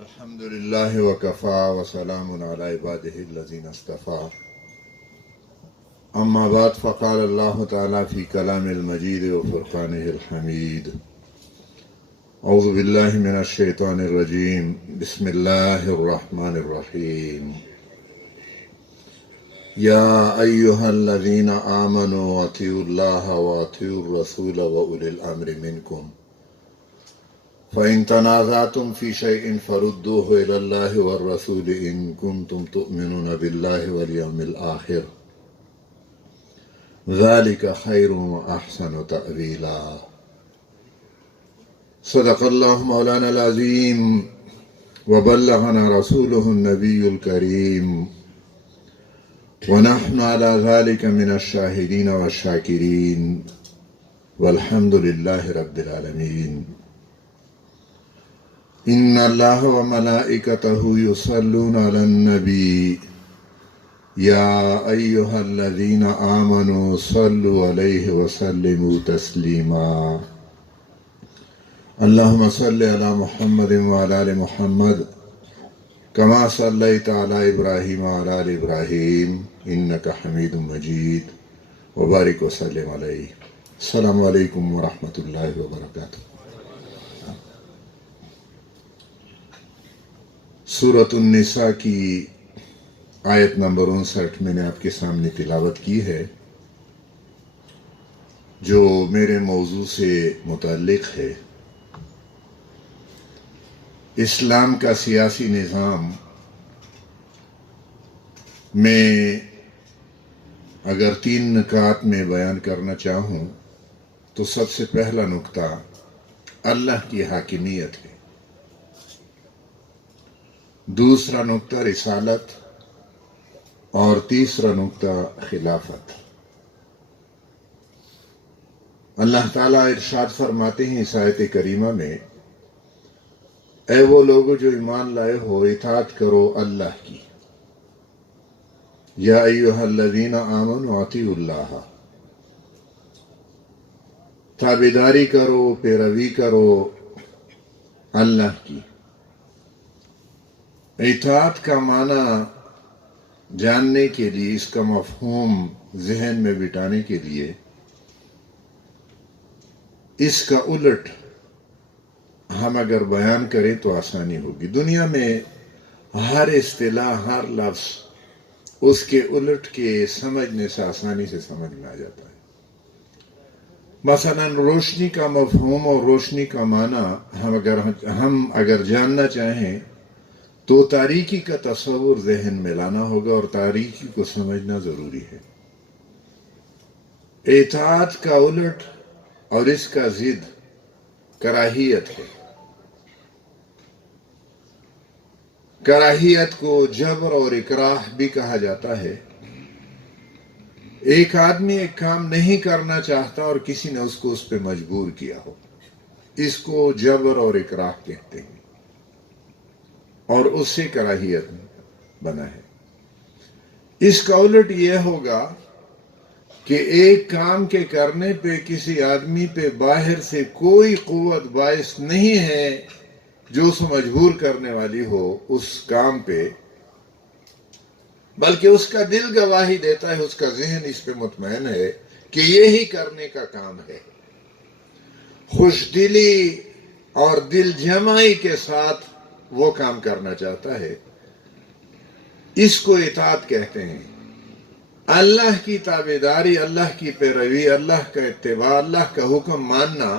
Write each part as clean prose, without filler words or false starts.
الحمد لله وكفى وسلام على عباده الذين اصطفى أما بعد فقال الله تعالى في كلام المجيد وفرقانه الحميد أعوذ بالله من الشيطان الرجيم بسم الله الرحمن الرحيم يا أيها الذين آمنوا أطيعوا الله وأطيعوا الرسول وأولي الأمر منكم فإن تنازعتم في شيء فردوه إلى الله والرسول إن كنتم تؤمنون بالله واليوم الآخر ذلك خير وأحسن تأويلا صدق الله مولانا العظيم وبلغنا رسوله النبي الكريم ونحن على ذلك من الشاهدين والشاكرين والحمد لله رب العالمين إن الله وملائكته يصلون على النبي يا أيها الذين آمنوا صلوا عليه وسلموا تسليما اللهم صل على محمد وعلى آل محمد كما صليت على إبراهيم وعلى آل إبراهيم إنك حميد مجيد وبارك وسلم عليه السلام عليكم ورحمة الله وبركاته سورۃ النساء کی آیت نمبر 59 میں نے آپ کے سامنے تلاوت کی ہے جو میرے موضوع سے متعلق ہے اسلام کا سیاسی نظام میں اگر 3 نکات میں بیان کرنا چاہوں تو سب سے پہلا نقطہ اللہ کی حاکمیت ہے، دوسرا نقطہ رسالت اور تیسرا نقطہ خلافت۔ اللہ تعالیٰ ارشاد فرماتے ہیں اس آیت کریمہ میں، اے وہ لوگو جو ایمان لائے ہو اطاعت کرو اللہ کی، یا ایہا الذین آمنوا اطیعوا اللہ، تابعداری کرو، پیروی کرو اللہ کی۔ اطاعت کا معنی جاننے کے لیے، اس کا مفہوم ذہن میں بٹھانے کے لیے، اس کا الٹ ہم اگر بیان کریں تو آسانی ہوگی۔ دنیا میں ہر اصطلاح، ہر لفظ اس کے الٹ کے سمجھنے سے آسانی سے سمجھ میں آ جاتا ہے۔ مثلا روشنی کا مفہوم اور روشنی کا معنی ہم اگر جاننا چاہیں تو تاریکی کا تصور ذہن میں لانا ہوگا اور تاریکی کو سمجھنا ضروری ہے۔ اطاعت کا الٹ اور اس کا ضد کراہیت ہے۔ کراہیت کو جبر اور اکراہ بھی کہا جاتا ہے۔ ایک آدمی ایک کام نہیں کرنا چاہتا اور کسی نے اس کو اس پہ مجبور کیا ہو، اس کو جبر اور اکراہ کہتے ہیں، اور اس سے کراہیت بنا ہے۔ اس کا الٹ یہ ہوگا کہ ایک کام کے کرنے پہ کسی آدمی پہ باہر سے کوئی قوت باعث نہیں ہے جو اسے مجبور کرنے والی ہو اس کام پہ، بلکہ اس کا دل گواہی دیتا ہے، اس کا ذہن اس پہ مطمئن ہے کہ یہی کرنے کا کام ہے، خوش دلی اور دل جمعی کے ساتھ وہ کام کرنا چاہتا ہے، اس کو اطاعت کہتے ہیں۔ اللہ کی تابعداری، اللہ کی پیروی، اللہ کا اتباع، اللہ کا حکم ماننا،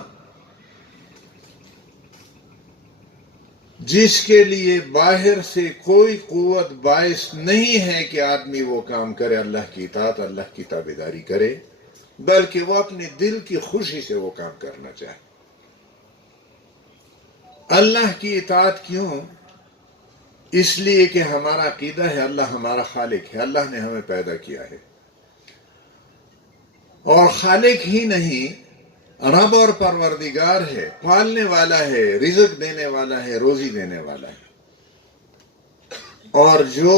جس کے لیے باہر سے کوئی قوت باعث نہیں ہے کہ آدمی وہ کام کرے، اللہ کی اطاعت، اللہ کی تابعداری کرے، بلکہ وہ اپنے دل کی خوشی سے وہ کام کرنا چاہے۔ اللہ کی اطاعت کیوں؟ اس لیے کہ ہمارا عقیدہ ہے اللہ ہمارا خالق ہے، اللہ نے ہمیں پیدا کیا ہے، اور خالق ہی نہیں رب اور پروردگار ہے، پالنے والا ہے، رزق دینے والا ہے، روزی دینے والا ہے۔ اور جو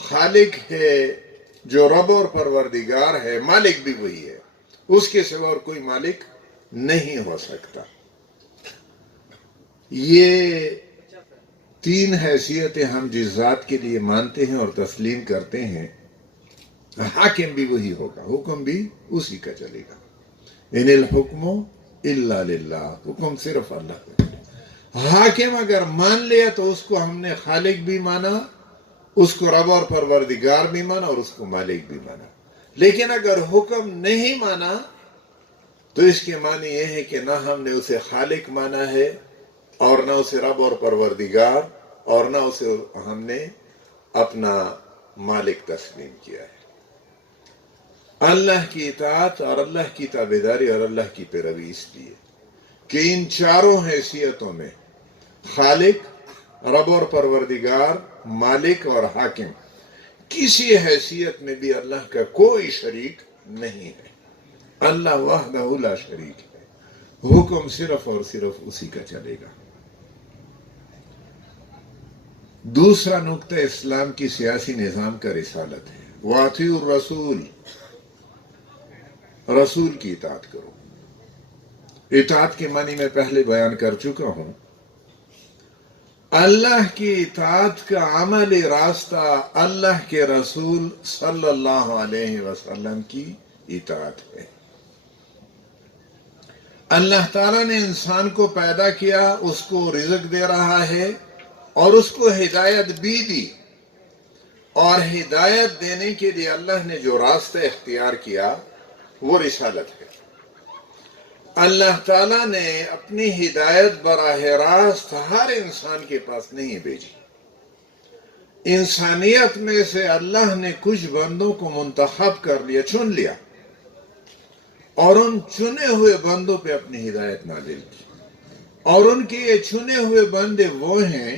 خالق ہے، جو رب اور پروردگار ہے، مالک بھی وہی ہے، اس کے سوا اور کوئی مالک نہیں ہو سکتا۔ یہ تین حیثیتیں ہم جس ذات کے لیے مانتے ہیں اور تسلیم کرتے ہیں، حاکم بھی وہی ہوگا، حکم بھی اسی کا چلے گا۔ ان الحکم الا للہ، حکم صرف اللہ کا چلے گا۔ حاکم اگر مان لیا تو اس کو ہم نے خالق بھی مانا، اس کو رب اور پروردگار بھی مانا، اور اس کو مالک بھی مانا۔ لیکن اگر حکم نہیں مانا تو اس کے معنی یہ ہے کہ نہ ہم نے اسے خالق مانا ہے، اور نہ اسے رب اور پروردگار، اور نہ اسے ہم نے اپنا مالک تسلیم کیا ہے۔ اللہ کی اطاعت اور اللہ کی تابعداری اور اللہ کی پیروی اس لیے کہ ان چاروں حیثیتوں میں، خالق، رب اور پروردگار، مالک اور حاکم، کسی حیثیت میں بھی اللہ کا کوئی شریک نہیں ہے۔ اللہ وحدہ لا شریک ہے، حکم صرف اور صرف اسی کا چلے گا۔ دوسرا نقطہ اسلام کی سیاسی نظام کا رسالت ہے، وَأَطِیعُوا الرَّسُولَ، رسول کی اطاعت کرو۔ اطاعت کے معنی میں پہلے بیان کر چکا ہوں۔ اللہ کی اطاعت کا عملی راستہ اللہ کے رسول صلی اللہ علیہ وسلم کی اطاعت ہے۔ اللہ تعالیٰ نے انسان کو پیدا کیا، اس کو رزق دے رہا ہے اور اس کو ہدایت بھی دی، اور ہدایت دینے کے لیے اللہ نے جو راستہ اختیار کیا وہ رسالت ہے۔ اللہ تعالیٰ نے اپنی ہدایت براہ راست ہر انسان کے پاس نہیں بھیجی۔ انسانیت میں سے اللہ نے کچھ بندوں کو منتخب کر لیا، چن لیا، اور ان چنے ہوئے بندوں پہ اپنی ہدایت نازل کی۔ اور ان کے یہ چنے ہوئے بندے وہ ہیں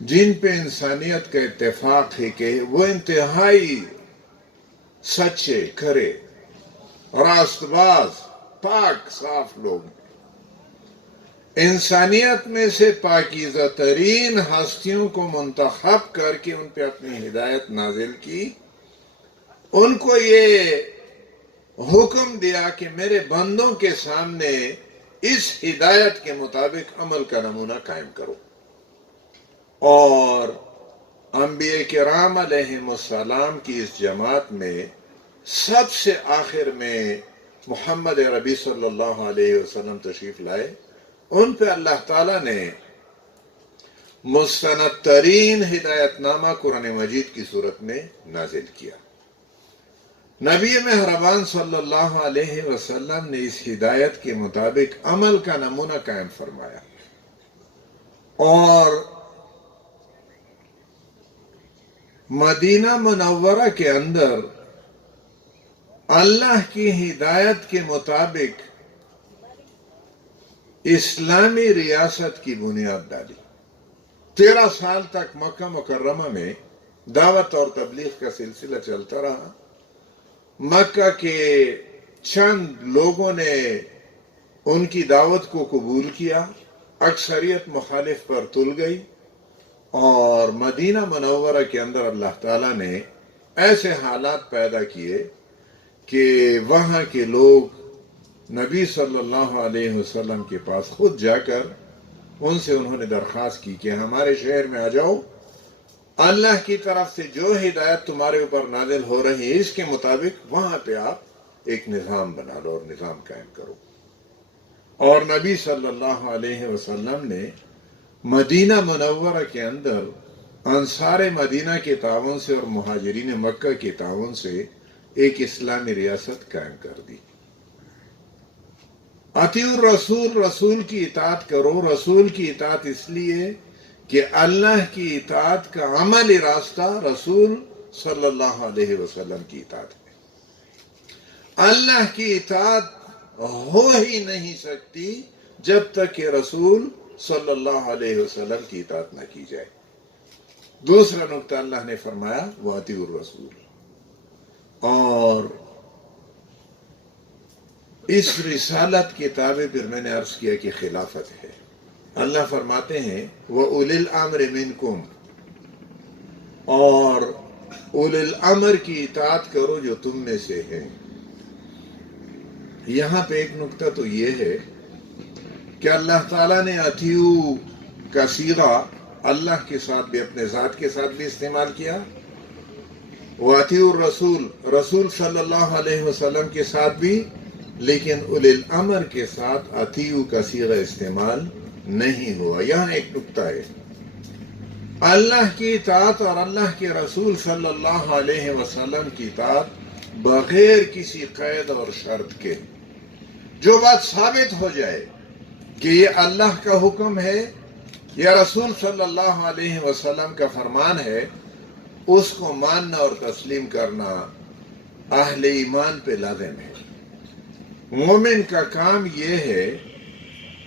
جن پہ انسانیت کا اتفاق ہے کہ وہ انتہائی سچے، کھرے، راست باز، پاک، صاف لوگ ہیں۔ انسانیت میں سے پاکیزہ ترین ہستیوں کو منتخب کر کے ان پہ اپنی ہدایت نازل کی، ان کو یہ حکم دیا کہ میرے بندوں کے سامنے اس ہدایت کے مطابق عمل کا نمونہ قائم کرو۔ اور انبیاء کرام علیہم السلام کی اس جماعت میں سب سے آخر میں محمد عربی صلی اللہ علیہ وسلم تشریف لائے۔ ان پہ اللہ تعالیٰ نے مستند ترین ہدایت نامہ قرآن مجید کی صورت میں نازل کیا۔ نبی مہربان صلی اللہ علیہ وسلم نے اس ہدایت کے مطابق عمل کا نمونہ قائم فرمایا، اور مدینہ منورہ کے اندر اللہ کی ہدایت کے مطابق اسلامی ریاست کی بنیاد ڈالی۔ 13 سال تک مکہ مکرمہ میں دعوت اور تبلیغ کا سلسلہ چلتا رہا۔ مکہ کے چند لوگوں نے ان کی دعوت کو قبول کیا، اکثریت مخالف پر تل گئی، اور مدینہ منورہ کے اندر اللہ تعالیٰ نے ایسے حالات پیدا کیے کہ وہاں کے لوگ نبی صلی اللہ علیہ وسلم کے پاس خود جا کر ان سے انہوں نے درخواست کی کہ ہمارے شہر میں آ جاؤ، اللہ کی طرف سے جو ہدایت تمہارے اوپر نازل ہو رہی ہے اس کے مطابق وہاں پہ آپ ایک نظام بنا لو اور نظام قائم کرو۔ اور نبی صلی اللہ علیہ وسلم نے مدینہ منورہ کے اندر انصار مدینہ کے تعاون سے اور مہاجرین مکہ کے تعاون سے ایک اسلامی ریاست قائم کر دی۔ اطیعوا الرسول، رسول کی اطاعت کرو۔ رسول کی اطاعت اس لیے کہ اللہ کی اطاعت کا عملی راستہ رسول صلی اللہ علیہ وسلم کی اطاعت ہے۔ اللہ کی اطاعت ہو ہی نہیں سکتی جب تک کہ رسول صلی اللہ علیہ وسلم کی اطاعت نہ کی جائے۔ دوسرا نقطہ اللہ نے فرمایا وَأَطِیعُوا الرَّسُولَ، اور اس رسالت کے تابع پھر میں نے عرض کیا کہ خلافت ہے۔ اللہ فرماتے ہیں وَأُولِي الْأَمْرِ مِنْكُمْ، اور اولی الامر کی اطاعت کرو جو تم میں سے ہیں۔ یہاں پہ ایک نقطہ تو یہ ہے کہ اللہ تعالیٰ نے اطیعوا کا صیغہ اللہ کے ساتھ بھی اپنے ذات کے ساتھ بھی استعمال کیا، وَأَطِیعُوا الرَّسُولَ رسول صلی اللہ علیہ وسلم کے ساتھ بھی، لیکن اولی الامر کے ساتھ اطیعوا کا صیغہ استعمال نہیں ہوا۔ یہاں ایک نکتہ ہے، اللہ کی اطاعت اور اللہ کے رسول صلی اللہ علیہ وسلم کی اطاعت بغیر کسی قید اور شرط کے، جو بات ثابت ہو جائے کہ یہ اللہ کا حکم ہے یا رسول صلی اللہ علیہ وسلم کا فرمان ہے، اس کو ماننا اور تسلیم کرنا اہل ایمان پہ لازم ہے۔ مومن کا کام یہ ہے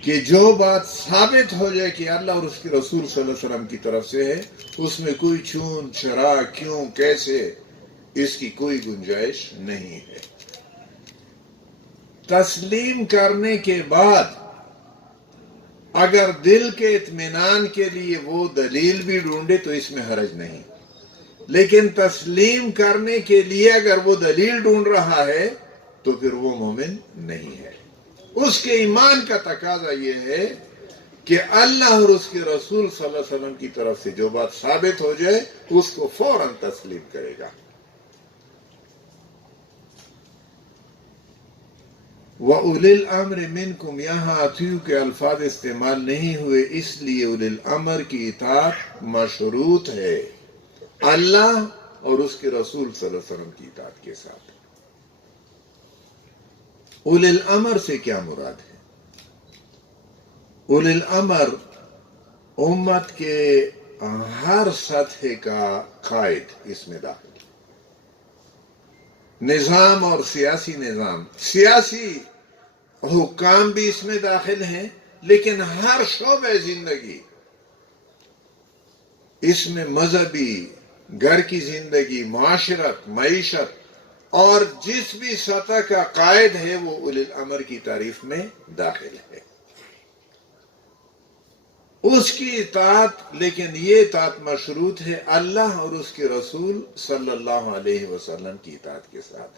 کہ جو بات ثابت ہو جائے کہ اللہ اور اس کے رسول صلی اللہ علیہ وسلم کی طرف سے ہے، اس میں کوئی چون چرا کیوں کیسے اس کی کوئی گنجائش نہیں ہے۔ تسلیم کرنے کے بعد اگر دل کے اطمینان کے لیے وہ دلیل بھی ڈھونڈے تو اس میں حرج نہیں، لیکن تسلیم کرنے کے لیے اگر وہ دلیل ڈھونڈ رہا ہے تو پھر وہ مومن نہیں ہے۔ اس کے ایمان کا تقاضا یہ ہے کہ اللہ اور اس کے رسول صلی اللہ علیہ وسلم کی طرف سے جو بات ثابت ہو جائے اس کو فوراً تسلیم کرے گا۔ وَأُولِي الْأَمْرِ مِنْكُمْ، یہاں اطیعوا کے الفاظ استعمال نہیں ہوئے، اس لیے اولی الامر کی اطاعت مشروط ہے اللہ اور اس کے رسول صلی اللہ علیہ وسلم کی اطاعت کے ساتھ۔ اولی الامر سے کیا مراد ہے؟ اولی الامر امت کے ہر سطح کا قائد اس میں داخل، نظام اور سیاسی نظام، سیاسی حکام بھی اس میں داخل ہیں، لیکن ہر شعبہ زندگی، اس میں مذہبی، گھر کی زندگی، معاشرت، معیشت، اور جس بھی سطح کا قائد ہے وہ اولی الامر کی تعریف میں داخل ہے۔ اس کی اطاعت، لیکن یہ اطاعت مشروط ہے اللہ اور اس کے رسول صلی اللہ علیہ وسلم کی اطاعت کے ساتھ۔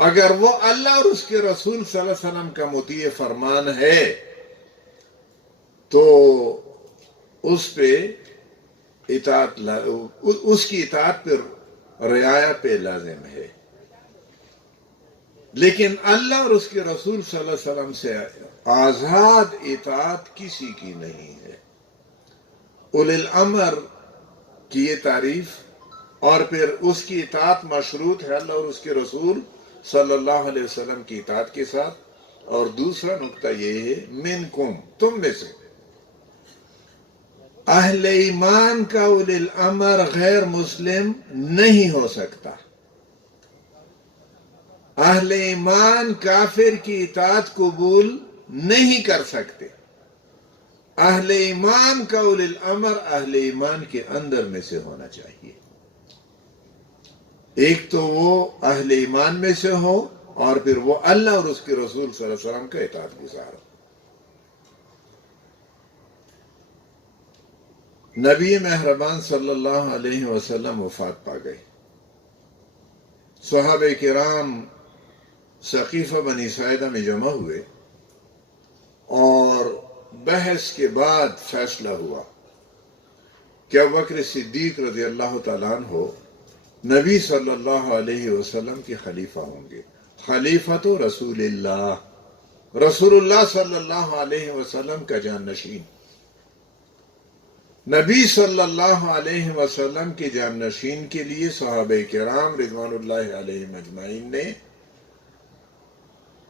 اگر وہ اللہ اور اس کے رسول صلی اللہ علیہ وسلم کا مطیع فرمان ہے تو اس پہ اطاعت، اس کی اطاعت پر رعایا پہ لازم ہے، لیکن اللہ اور اس کے رسول صلی اللہ علیہ وسلم سے آزاد اطاعت کسی کی نہیں ہے۔ اولی الامر کی یہ تعریف، اور پھر اس کی اطاعت مشروط ہے اللہ اور اس کے رسول صلی اللہ علیہ وسلم کی اطاعت کے ساتھ۔ اور دوسرا نقطہ یہ ہے منکم، تم میں سے اہل ایمان کا اولی الامر غیر مسلم نہیں ہو سکتا۔ اہل ایمان کافر کی اطاعت قبول نہیں کر سکتے۔ اہل ایمان کا اولی الامر اہل ایمان کے اندر میں سے ہونا چاہیے، ایک تو وہ اہل ایمان میں سے ہو اور پھر وہ اللہ اور اس کے رسول صلی اللہ علیہ وسلم کا اطاعت گزار ہو۔ نبی مہربان صلی اللہ علیہ وسلم وفات پا گئے، صحابہ کرام ثقیفہ بنی ساعدہ میں جمع ہوئے اور بحث کے بعد فیصلہ ہوا کہ ابوبکر صدیق رضی اللہ تعالیٰ عنہ نبی صلی اللہ علیہ وسلم کے خلیفہ ہوں گے۔ خلیفۃ رسول اللہ، رسول اللہ صلی اللہ علیہ وسلم کا جانشین۔ نبی صلی اللہ علیہ وسلم کے جانشین کے لیے صحابہ کرام رضوان اللہ علیہم اجمعین نے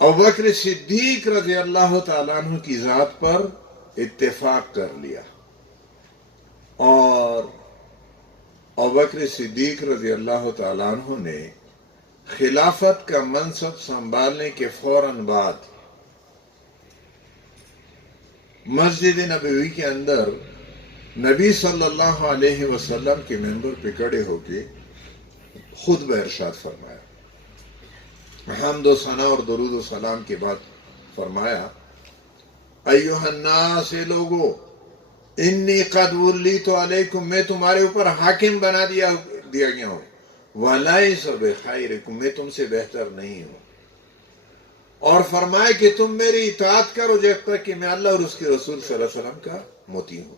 ابوبکر صدیق رضی اللہ تعالیٰ عنہ کی ذات پر اتفاق کر لیا، اور ابوبکر صدیق رضی اللہ تعالیٰ عنہ نے خلافت کا منصب سنبھالنے کے فوراً بعد مسجد نبوی کے اندر نبی صلی اللہ علیہ وسلم کے ممبر پہ کھڑے ہو کے خطبہ ارشاد فرمایا۔ حمد و ثنا اور درود و سلام کے بعد فرمایا، ایھا الناس، لوگو، انی قد ولیت علیکم، میں تمہارے اوپر حاکم بنا دیا گیا ہوں، ولیس بخیرکم، میں تم سے بہتر نہیں ہوں، اور فرمایا کہ تم میری اطاعت کرو جب تک کہ میں اللہ اور اس کے رسول صلی اللہ علیہ وسلم کا مطیع ہوں۔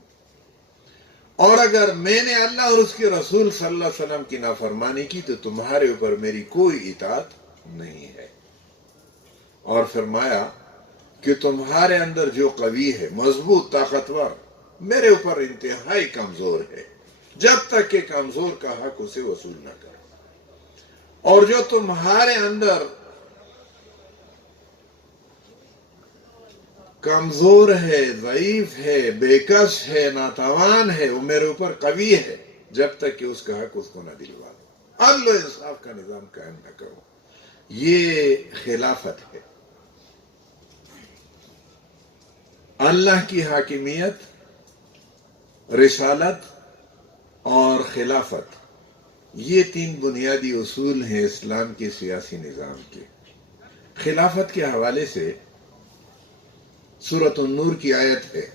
اور اگر میں نے اللہ اور اس کے رسول صلی اللہ علیہ وسلم کی نافرمانی کی تو تمہارے اوپر میری کوئی اطاعت نہیں ہے۔ اور فرمایا کہ تمہارے اندر جو قوی ہے، مضبوط، طاقتور، میرے اوپر انتہائی کمزور ہے، جب تک کہ کمزور کا حق اسے وصول نہ کرے۔ اور جو تمہارے اندر کمزور ہے، ضعیف ہے، بےکس ہے، ناتوان ہے، وہ میرے اوپر قوی ہے، جب تک کہ اس کا حق اس کو نہ دلوا دو، عدل و انصاف کا نظام قائم نہ کرو۔ یہ خلافت ہے۔ اللہ کی حاکمیت، رسالت اور خلافت، یہ تین بنیادی اصول ہیں اسلام کے سیاسی نظام کے۔ خلافت کے حوالے سے سورۃ النور کی آیت ہے،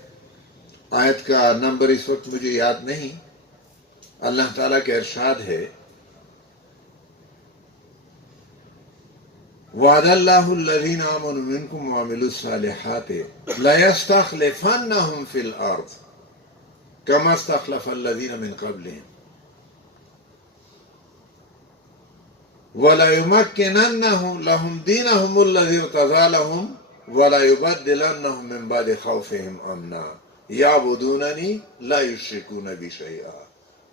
آیت کا نمبر اس وقت مجھے یاد نہیں، اللہ تعالیٰ کا ارشاد ہے، وعد اللہ الذین آمنوا منکم وعملوا الصالحات لیستخلفنہم فی الارض کما استخلف الذین من قبلہم وَلَيُمَكِّنَنَّهُ لَهُمْ دِينَهُمُ الَّذِي ارْتَضَىٰ لَهُمْ وَلَيُبَدِّلَنَّهُمْ مِنْ بَعْدِ خَوْفِهِمْ أَمْنًا يَعْبُدُونَنِي لَا يُشْرِكُونَ بِي شَيْئًا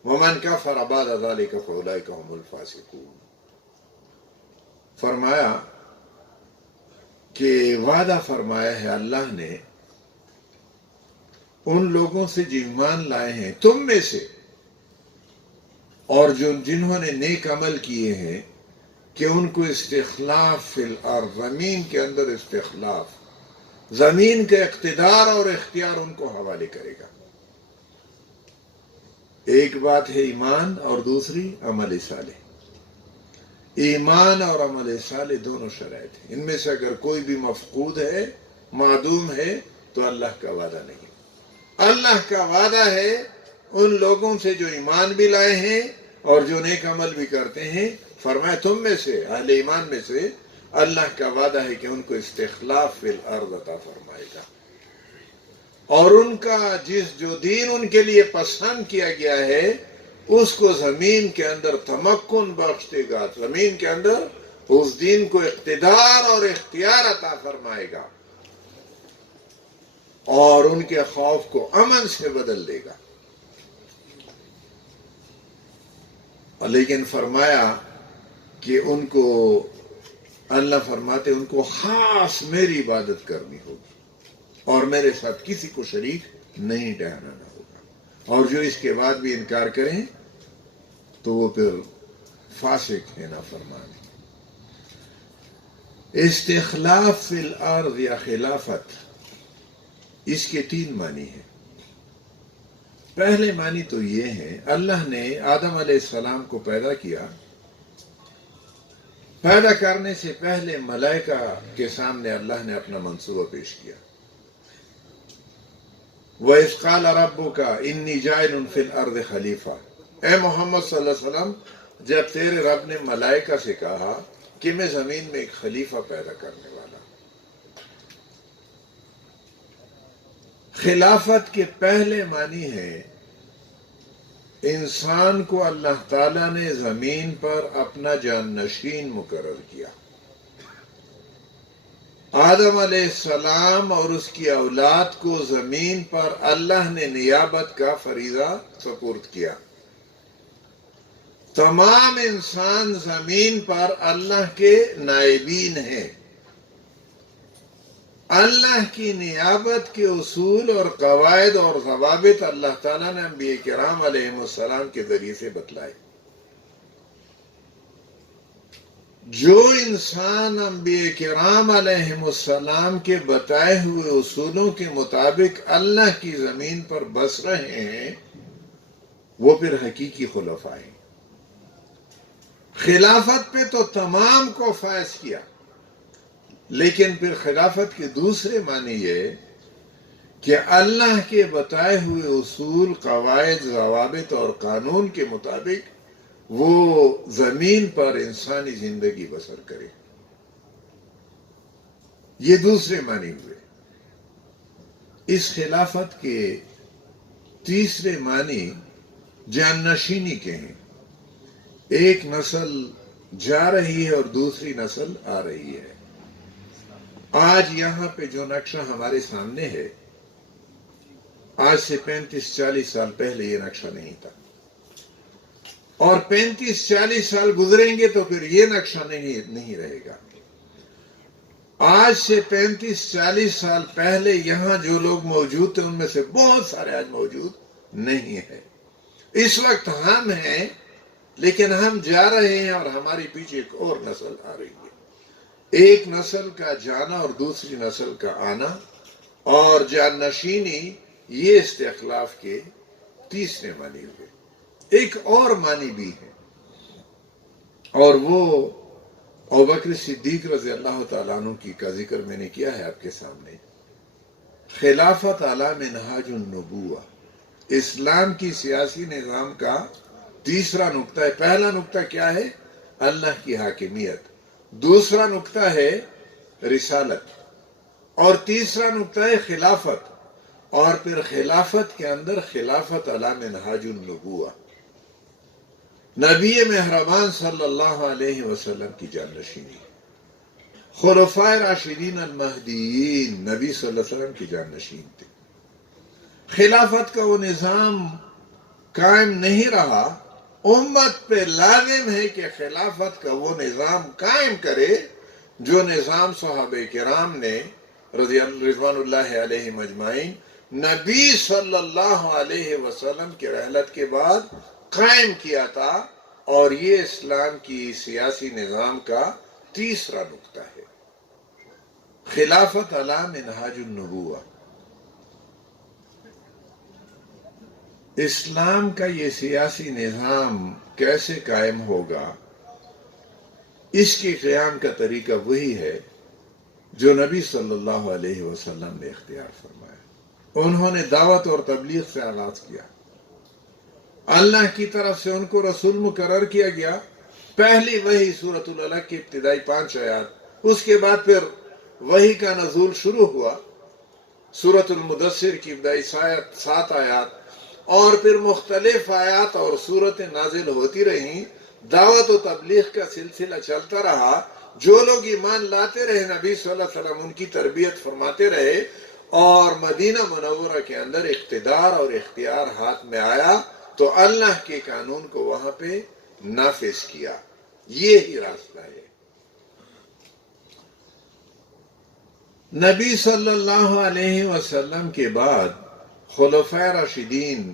وَمَنْ كَفَرَ بَعْدَ ذَلِكَ فَأُولَٰئِكَ هُمُ الْفَاسِقُونَ۔ فرمایا کہ وعدہ فرمایا ہے اللہ نے ان لوگوں سے جو ایمان لائے ہیں تم میں سے، اور جنہوں نے نیک عمل کیے ہیں، کہ ان کو استخلاف فی الارض، زمین کے اندر استخلاف، زمین کا اقتدار اور اختیار ان کو حوالے کرے گا۔ ایک بات ہے ایمان اور دوسری عمل صالح۔ ایمان اور عمل صالح دونوں شرائط ہیں، ان میں سے اگر کوئی بھی مفقود ہے، معدوم ہے، تو اللہ کا وعدہ نہیں۔ اللہ کا وعدہ ہے ان لوگوں سے جو ایمان بھی لائے ہیں اور جو نیک عمل بھی کرتے ہیں، فرمایا تم میں سے، اہل ایمان میں سے، اللہ کا وعدہ ہے کہ ان کو استخلاف فی الارض عطا فرمائے گا، اور ان کا جو دین ان کے لیے پسند کیا گیا ہے اس کو زمین کے اندر تمکن بخش دے گا، زمین کے اندر اس دین کو اقتدار اور اختیار عطا فرمائے گا، اور ان کے خوف کو امن سے بدل دے گا۔ لیکن فرمایا کہ ان کو، اللہ فرماتے ان کو خاص میری عبادت کرنی ہوگی اور میرے ساتھ کسی کو شریک نہیں ٹھہرانا ہوگا، اور جو اس کے بعد بھی انکار کریں تو وہ پھر فاسق ہے، نافرمان ہے۔ استخلاف فی الارض یا خلافت، اس کے تین معنی ہیں۔ پہلے معنی تو یہ ہے، اللہ نے آدم علیہ السلام کو پیدا کیا، پیدا کرنے سے پہلے ملائکہ کے سامنے اللہ نے اپنا منصوبہ پیش کیا۔ وَإِذْ قَالَ رَبُّكَ إِنِّي جَاعِلٌ فِي الْأَرْضِ خَلِيفَةً، اے محمد صلی اللہ علیہ وسلم، جب تیرے رب نے ملائکہ سے کہا کہ میں زمین میں ایک خلیفہ پیدا کرنے والا ہوں۔ خلافت کے پہلے معنی ہے، انسان کو اللہ تعالیٰ نے زمین پر اپنا جانشین مقرر کیا۔ آدم علیہ السلام اور اس کی اولاد کو زمین پر اللہ نے نیابت کا فریضہ سپرد کیا۔ تمام انسان زمین پر اللہ کے نائبین ہیں۔ اللہ کی نیابت کے اصول اور قواعد اور ضوابط اللہ تعالیٰ نے انبیاء کرام علیہ السلام کے ذریعے سے بتلائے۔ جو انسان انبیاء کرام علیہ السلام کے بتائے ہوئے اصولوں کے مطابق اللہ کی زمین پر بس رہے ہیں، وہ پھر حقیقی خلفاء ہیں۔ خلافت پہ تو تمام کو فائز کیا، لیکن پھر خلافت کے دوسرے معنی یہ کہ اللہ کے بتائے ہوئے اصول، قواعد، ضوابط اور قانون کے مطابق وہ زمین پر انسانی زندگی بسر کرے۔ یہ دوسرے معنی ہوئے۔ اس خلافت کے تیسرے معنی جانشینی کے ہیں. ایک نسل جا رہی ہے اور دوسری نسل آ رہی ہے. آج یہاں پہ جو نقشہ ہمارے سامنے ہے، آج سے 35-40 سال پہلے یہ نقشہ نہیں تھا، اور 35-40 سال گزریں گے تو پھر یہ نقشہ نہیں رہے گا. آج سے 35-40 سال پہلے یہاں جو لوگ موجود تھے ان میں سے بہت سارے آج موجود نہیں ہیں. اس وقت ہم ہیں، لیکن ہم جا رہے ہیں اور ہمارے پیچھے ایک اور نسل آ رہی ہے. ایک نسل کا جانا اور دوسری نسل کا آنا اور جانشینی، یہ استخلاف کے تیسرے معنی ہوئے. ایک اور معنی بھی ہے، اور وہ ابوبکر صدیق رضی اللہ تعالیٰ عنہ کا ذکر میں نے کیا ہے آپ کے سامنے. خلافت علی منہاج النبوہ، اسلام کی سیاسی نظام کا تیسرا نقطہ ہے. پہلا نقطہ کیا ہے؟ اللہ کی حاکمیت. دوسرا نقطہ ہے رسالت، اور تیسرا نقطہ ہے خلافت. اور پھر خلافت کے اندر خلافت علی منہاج النبوہ، نبی مہربان صلی اللہ علیہ وسلم کی جانشینی. خلفائے راشدین المہدیین نبی صلی اللہ علیہ وسلم کی جانشین تھے. خلافت کا وہ نظام قائم نہیں رہا. امت پہ لازم ہے کہ خلافت کا وہ نظام قائم کرے جو نظام صحابہ کرام نے رضوان اللہ علیہم اجمعین نبی صلی اللہ علیہ وسلم کے رحلت کے بعد قائم کیا تھا. اور یہ اسلام کی سیاسی نظام کا تیسرا نقطہ ہے، خلافت علی منہاج النبوہ. اسلام کا یہ سیاسی نظام کیسے قائم ہوگا؟ اس کے قیام کا طریقہ وہی ہے جو نبی صلی اللہ علیہ وسلم نے اختیار فرمایا. انہوں نے دعوت اور تبلیغ سے آغاز کیا. اللہ کی طرف سے ان کو رسول مقرر کیا گیا. پہلی وحی سورۃ العلق کی ابتدائی 5 آیات، اس کے بعد پھر وحی کا نزول شروع ہوا. سورۃ المدثر کی ابتدائی 7 آیات، اور پھر مختلف آیات اور صورتیں نازل ہوتی رہیں. دعوت و تبلیغ کا سلسلہ چلتا رہا. جو لوگ ایمان لاتے رہے نبی صلی اللہ علیہ وسلم ان کی تربیت فرماتے رہے، اور مدینہ منورہ کے اندر اقتدار اور اختیار ہاتھ میں آیا تو اللہ کے قانون کو وہاں پہ نافذ کیا. یہی راستہ ہے. نبی صلی اللہ علیہ وسلم کے بعد خلفائے راشدین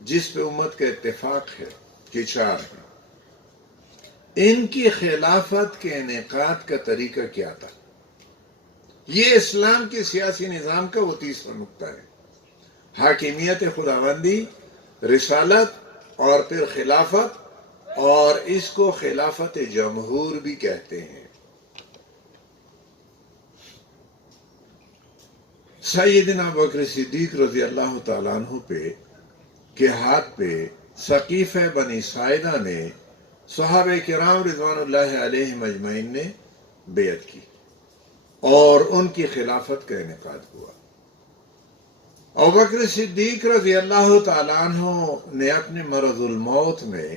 جس پہ امت کا اتفاق ہے کہ 4 ہیں، ان کی خلافت کے انعقاد کا طریقہ کیا تھا؟ یہ اسلام کے سیاسی نظام کا وہ تیسرا نقطہ ہے. حاکمیت خداوندی، رسالت اور پھر خلافت، اور اس کو خلافت جمہور بھی کہتے ہیں. سیدنا ابوبکر صدیق رضی اللہ تعالیٰ عنہ کے ہاتھ پہ ثقیفہ بنی ساعدہ میں صحابہ کرام رضوان اللہ علیہم اجمعین نے بیعت کی اور ان کی خلافت کا انعقاد ہوا. ابوبکر صدیق رضی اللہ تعالیٰ عنہ نے اپنے مرض الموت میں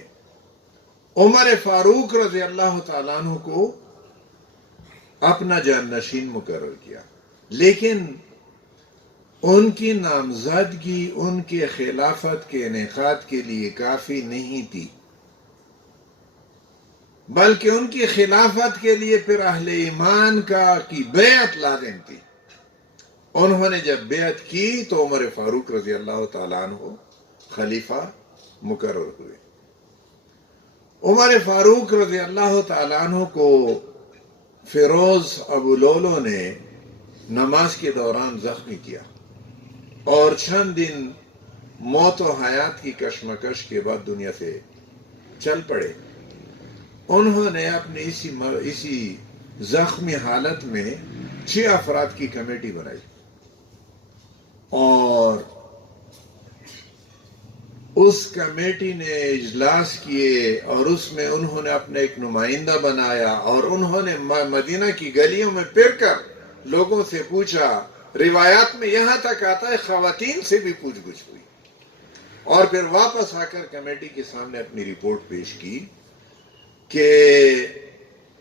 عمر فاروق رضی اللہ تعالیٰ عنہ کو اپنا جانشین مقرر کیا، لیکن ان کی نامزدگی ان کے خلافت کے انعقاد کے لیے کافی نہیں تھی، بلکہ ان کی خلافت کے لیے پھر اہل ایمان کی بیعت لازم تھی. انہوں نے جب بیعت کی تو عمر فاروق رضی اللہ تعالیٰ عنہ خلیفہ مقرر ہوئے. عمر فاروق رضی اللہ تعالیٰ عنہ کو فیروز ابو لولو نے نماز کے دوران زخمی کیا اور چند دن موت و حیات کی کشمکش کے بعد دنیا سے چل پڑے. انہوں نے اپنے اسی زخمی حالت میں 6 افراد کی کمیٹی بنائی اور اس کمیٹی نے اجلاس کیے اور اس میں انہوں نے اپنا ایک نمائندہ بنایا اور انہوں نے مدینہ کی گلیوں میں پھر کر لوگوں سے پوچھا. روایات میں یہاں تک آتا ہے خواتین سے بھی پوچھ گچھ ہوئی. اور پھر واپس آ کر کمیٹی کے سامنے اپنی رپورٹ پیش کی کہ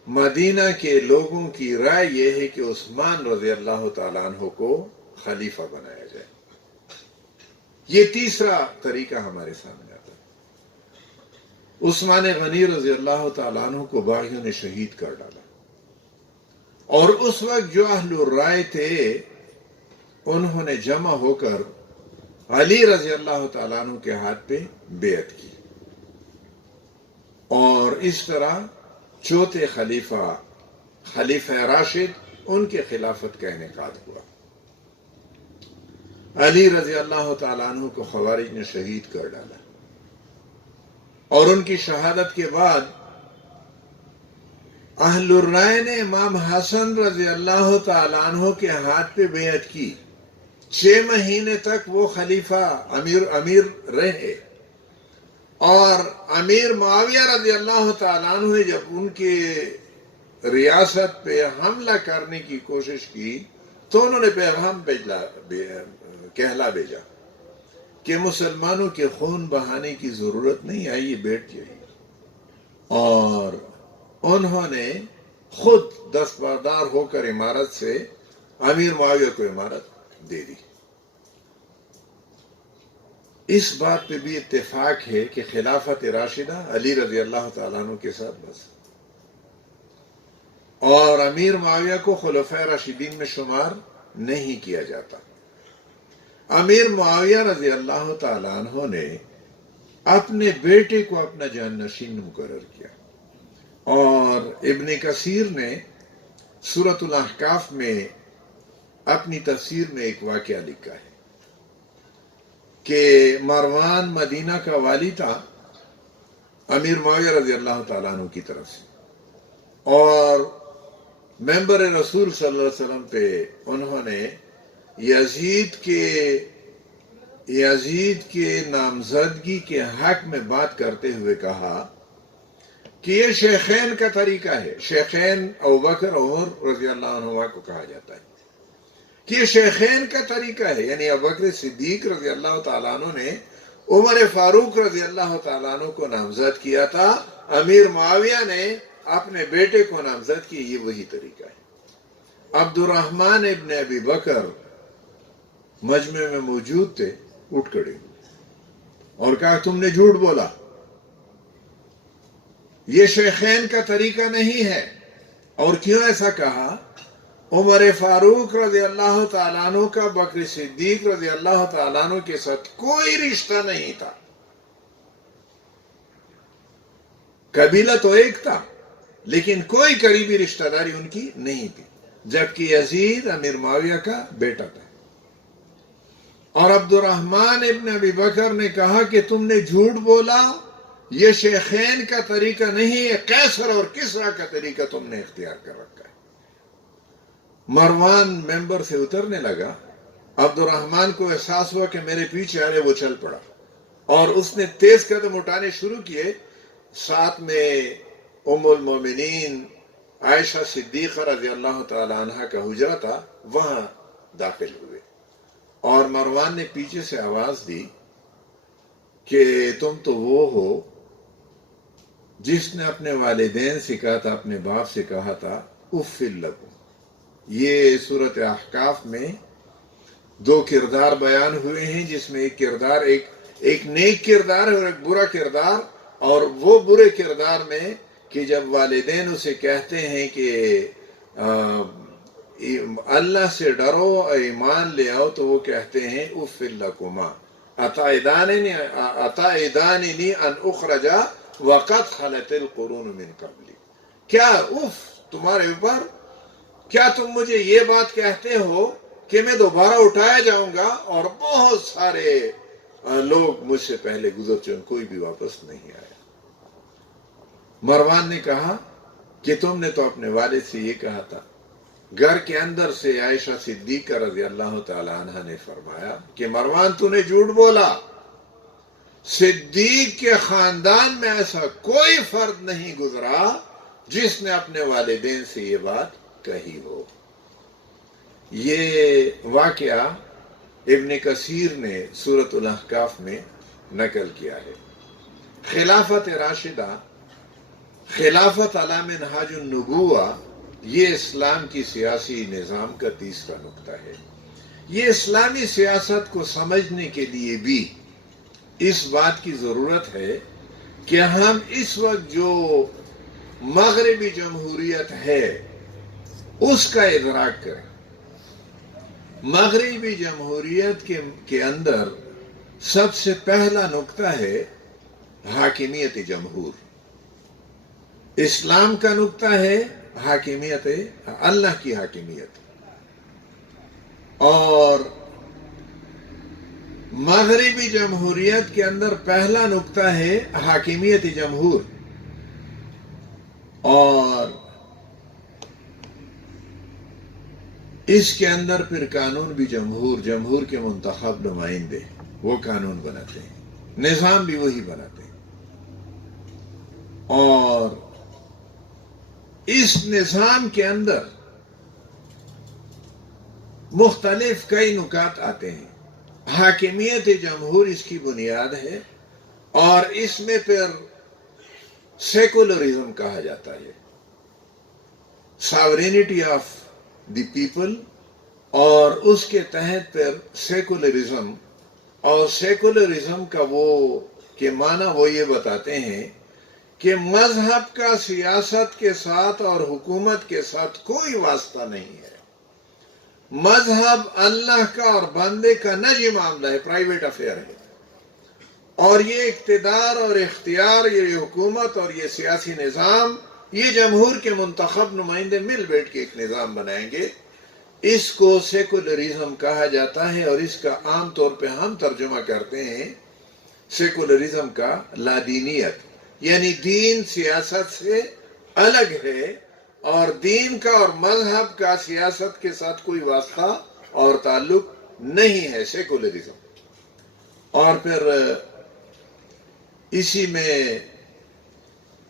مدینہ کے لوگوں کی رائے یہ ہے کہ عثمان رضی اللہ تعالیٰ عنہ کو خلیفہ بنایا جائے۔ یہ تیسرا طریقہ ہمارے سامنے آتا ہے۔ عثمان غنی رضی اللہ تعالیٰ عنہ کو باغیوں نے شہید کر ڈالا، اور اس وقت جو اہل الرائے تھے انہوں نے جمع ہو کر علی رضی اللہ تعالیٰ عنہ کے ہاتھ پہ بیعت کی، اور اس طرح چوتھے خلیفہ راشد ان کے خلافت کا انعقاد ہوا۔ علی رضی اللہ تعالیٰ عنہ کو خوارج نے شہید کر ڈالا، اور ان کی شہادت کے بعد اہل الرائے نے امام حسن رضی اللہ تعالیٰ عنہ کے ہاتھ پہ بیعت کی۔ 6 مہینے تک وہ خلیفہ امیر رہے، اور امیر معاویہ رضی اللہ تعالیٰ عنہ نے جب ان کی ریاست پہ حملہ کرنے کی کوشش کی تو انہوں نے پیغام کہلا بھیجا کہ مسلمانوں کے خون بہانے کی ضرورت نہیں، آئیے بیٹھ جائیے، اور انہوں نے خود دستبردار ہو کر امارت سے امیر معاویہ کو امارت دے دی۔ اس بات پہ بھی اتفاق ہے کہ خلافت راشدہ علی رضی اللہ تعالیٰ عنہ کے ساتھ بس، اور امیر معاویہ کو خلفائے راشدین میں شمار نہیں کیا جاتا۔ امیر معاویہ رضی اللہ تعالیٰ عنہ نے اپنے بیٹے کو اپنا جانشین مقرر کیا، اور ابن کثیر نے سورۃ الاحقاف میں اپنی تفسیر میں ایک واقعہ لکھا ہے کہ مروان مدینہ کا والی تھا امیر معاویہ رضی اللہ تعالیٰ عنہ کی طرف سے، اور ممبر رسول صلی اللہ علیہ وسلم پہ انہوں نے یزید کے نامزدگی کے حق میں بات کرتے ہوئے کہا کہ یہ شیخین کا طریقہ ہے۔ شیخین ابوبکر عمر رضی اللہ عنہ کو کہا جاتا ہے کہ یہ شیخین کا طریقہ ہے، یعنی ابوبکر صدیق رضی اللہ تعالیٰ عنہ نے عمر فاروق رضی اللہ تعالیٰ عنہ کو نامزد کیا تھا، امیر معاویہ نے اپنے بیٹے کو نامزد کیا، یہ وہی طریقہ ہے۔ عبد الرحمن ابن ابی بکر مجمع میں موجود تھے، اٹھ کھڑے اور کہا تم نے جھوٹ بولا، یہ شیخین کا طریقہ نہیں ہے۔ اور کیوں ایسا کہا؟ عمر فاروق رضی اللہ تعالیٰ عنہ کا بکر صدیق رضی اللہ تعالیٰ عنہ کے ساتھ کوئی رشتہ نہیں تھا، قبیلہ تو ایک تھا لیکن کوئی قریبی رشتہ داری ان کی نہیں تھی، جبکہ یزید امیر معاویہ کا بیٹا تھا۔ اور عبد الرحمن ابن ابی بکر نے کہا کہ تم نے جھوٹ بولا، یہ شیخین کا طریقہ نہیں ہے، قیصر اور کسریٰ کا طریقہ تم نے اختیار کر رکھا ہے۔ مروان ممبر سے اترنے لگا، عبد الرحمن کو احساس ہوا کہ میرے پیچھے آ رہے، وہ چل پڑا اور اس نے تیز قدم اٹھانے شروع کیے، ساتھ میں ام المومنین عائشہ صدیقہ رضی اللہ تعالی عنہ کا حجرہ تھا، وہاں داخل ہوئے، اور مروان نے پیچھے سے آواز دی کہ تم تو وہ ہو جس نے اپنے والدین سے کہا تھا، اپنے باپ سے کہا تھا اف لکم۔ یہ سورۃ احقاف میں 2 کردار بیان ہوئے ہیں، جس میں ایک کردار ایک نیک کردار ہے اور ایک برا کردار، اور وہ برے کردار میں کہ جب والدین اسے کہتے ہیں کہ اللہ سے ڈرو، ایمان لے آؤ، تو وہ کہتے ہیں اف لکما اتعداننی ان اخرج وقد خلت القرون من قبلی۔ کیا اف تمہارے اوپر، کیا تم مجھے یہ بات کہتے ہو کہ میں دوبارہ اٹھایا جاؤں گا، اور بہت سارے لوگ مجھ سے پہلے گزر چکے، کوئی بھی واپس نہیں آیا۔ مروان نے کہا کہ تم نے تو اپنے والد سے یہ کہا تھا۔ گھر کے اندر سے عائشہ صدیقہ رضی اللہ تعالی عنہ نے فرمایا کہ مروان تو نے جھوٹ بولا، صدیق کے خاندان میں ایسا کوئی فرد نہیں گزرا جس نے اپنے والدین سے یہ بات کہی ہو۔ یہ واقعہ ابن کثیر نے سورۃ الاحقاف میں نقل کیا ہے۔ خلافت راشدہ، خلافت علی منہاج النبوہ، یہ اسلام کی سیاسی نظام کا تیسرا نقطہ ہے۔ یہ اسلامی سیاست کو سمجھنے کے لیے بھی اس بات کی ضرورت ہے کہ ہم اس وقت جو مغربی جمہوریت ہے اس کا ادراک کریں۔ مغربی جمہوریت کے اندر سب سے پہلا نقطہ ہے حاکمیت جمہور۔ اسلام کا نقطہ ہے حاکمیت اللہ کی حاکمیت، اور مغربی جمہوریت کے اندر پہلا نقطہ ہے حاکمیت جمہور، اور اس کے اندر پھر قانون بھی جمہور کے منتخب نمائندے وہ قانون بناتے ہیں، نظام بھی وہی بناتے ہیں، اور اس نظام کے اندر مختلف کئی نکات آتے ہیں۔ حاکمیت جمہور اس کی بنیاد ہے، اور اس میں پھر سیکولرزم کہا جاتا ہے، ساورینٹی آف دی پیپل، اور اس کے تحت پھر سیکولرزم، اور سیکولرزم کا وہ کہ معنی وہ یہ بتاتے ہیں کہ مذہب کا سیاست کے ساتھ اور حکومت کے ساتھ کوئی واسطہ نہیں ہے۔ مذہب اللہ کا اور بندے کا نجی معاملہ ہے، پرائیویٹ افیئر ہے، اور یہ اقتدار اور اختیار، یہ حکومت اور یہ سیاسی نظام، یہ جمہور کے منتخب نمائندے مل بیٹھ کے ایک نظام بنائیں گے۔ اس کو سیکولرزم کہا جاتا ہے، اور اس کا عام طور پہ ہم ترجمہ کرتے ہیں سیکولرزم کا لادینیت، یعنی دین سیاست سے الگ ہے، اور دین کا اور مذہب کا سیاست کے ساتھ کوئی واسطہ اور تعلق نہیں ہے، سیکولرزم۔ اور پھر اسی میں